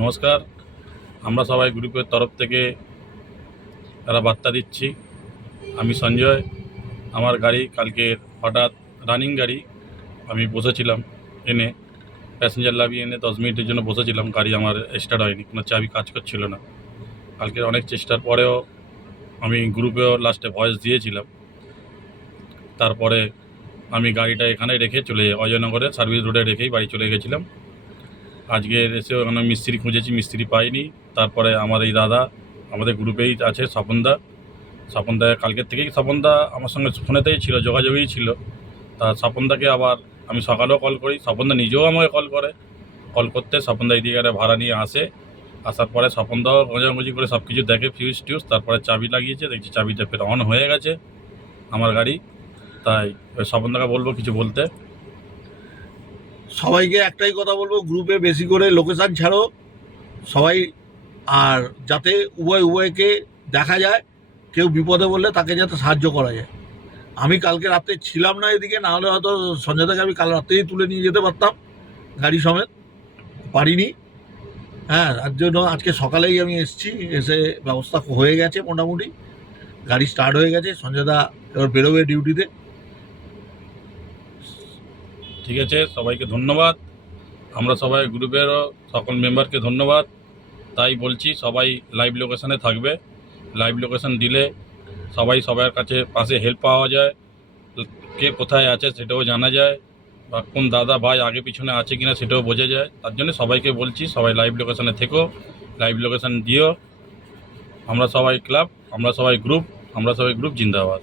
নমস্কার। আমরা সবাই গ্রুপের তরফ থেকে একটা বার্তা দিচ্ছি। আমি সঞ্জয়। আমার গাড়ি কালকে হঠাৎ রানিং গাড়ি আমি বসেছিলাম, এনে প্যাসেঞ্জার লাভিয়ে এনে 10 মিনিটের জন্য বসেছিলাম। গাড়ি আমার স্টার্ট হয়নি, কোনো চাবি কাজ করছিল না। কালকের অনেক চেষ্টার পরেও আমি গ্রুপেও লাস্টে ভয়েস দিয়েছিলাম। তারপরে আমি গাড়িটা এখানে রেখে চলে অজয়নগরে সার্ভিস রোডে রেখেই বাড়ি চলে গেছিলাম। আজকে এসে ওখানে মিস্ত্রি খুঁজেছি, মিস্ত্রি পাইনি। তারপরে আমার এই দাদা আমাদের গ্রুপেই আছে, স্বপনদা কালকের থেকেই স্বপনদা আমার সঙ্গে ফোনেতেই ছিল, যোগাযোগেই ছিল। তা স্বপনদাকে আবার আমি সকালেও কল করি, স্বপনদা নিজেও আমাকে কল করতে স্বপনদা এইদিকে একটা ভাড়া নিয়ে আসে। আসার পরে স্বপনদাও খোঁজাখুঁজি করে সব কিছু দেখে, ফিউজ টিউজ, তারপরে চাবি লাগিয়েছে, দেখছি চাবিটা ফের অন হয়ে গেছে আমার গাড়ি। তাই স্বপনদাকে বলবো কিছু বলতে। সবাইকে একটাই কথা বলবো, গ্রুপে বেশি করে লোকেশান ছাড়ো সবাই, আর যাতে উভয়কে দেখা যায়, কেউ বিপদে বললে তাকে যাতে সাহায্য করা যায়। আমি কালকে রাতে ছিলাম না এদিকে, না হলে হয়তো সঞ্জয়দাকে আমি কাল রাতেই তুলে নিয়ে যেতে পারতাম গাড়ি সমেত, পারিনি। হ্যাঁ, তার জন্য আজকে সকালেই আমি এসেছি, এসে ব্যবস্থা হয়ে গেছে মোটামুটি, গাড়ি স্টার্ট হয়ে গেছে। সঞ্জয়দা এবার বেরোবে ডিউটিতে। ঠিক আছে, সবাইকে ধন্যবাদ। আমরা সবাই গ্রুপেরও সকল মেম্বারকে ধন্যবাদ। তাই বলছি সবাই লাইভ লোকেশানে থাকবে। লাইভ লোকেশান দিলে সবাই সবার কাছে পাশে হেল্প পাওয়া যায়, কে কোথায় আছে সেটাও জানা যায়, বা কোন দাদা ভাই আগে পিছনে আছে কিনা সেটাও বোঝা যায়। তার জন্য সবাইকে বলছি সবাই লাইভ লোকেশানে থেকো, লাইভ লোকেশান দিও। আমরা সবাই ক্লাব, আমরা সবাই গ্রুপ জিন্দাবাদ।